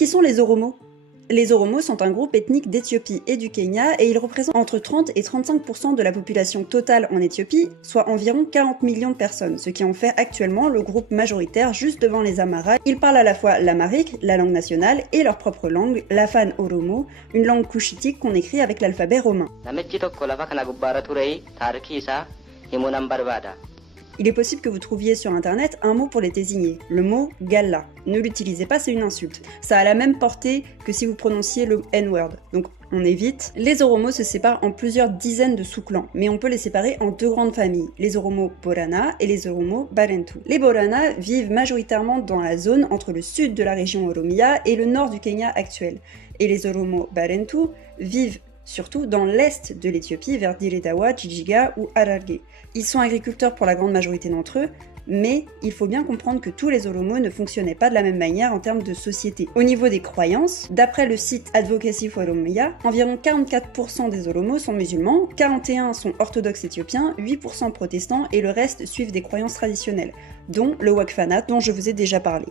Qui sont les Oromo? Les Oromo sont un groupe ethnique d'Éthiopie et du Kenya et ils représentent entre 30 et 35% de la population totale en Éthiopie, soit environ 40 millions de personnes, ce qui en fait actuellement le groupe majoritaire juste devant les Amara. Ils parlent à la fois l'amharique, la langue nationale, et leur propre langue, l'Afan Oromo, une langue couchitique qu'on écrit avec l'alphabet romain. Il est possible que vous trouviez sur internet un mot pour les désigner, le mot galla. Ne l'utilisez pas, c'est une insulte. Ça a la même portée que si vous prononciez le N-word, donc on évite. Les Oromo se séparent en plusieurs dizaines de sous-clans, mais on peut les séparer en deux grandes familles, les Oromo Borana et les Oromo Barentu. Les Borana vivent majoritairement dans la zone entre le sud de la région Oromia et le nord du Kenya actuel, et les Oromo Barentu vivent surtout dans l'est de l'Éthiopie, vers Dire Dawa, Jijiga ou Hararge. Ils sont agriculteurs pour la grande majorité d'entre eux, mais il faut bien comprendre que tous les Oromo ne fonctionnaient pas de la même manière en termes de société. Au niveau des croyances, d'après le site Advocacy for Oromia, environ 44% des Oromo sont musulmans, 41% sont orthodoxes éthiopiens, 8% protestants et le reste suivent des croyances traditionnelles, dont le Wakfanat dont je vous ai déjà parlé.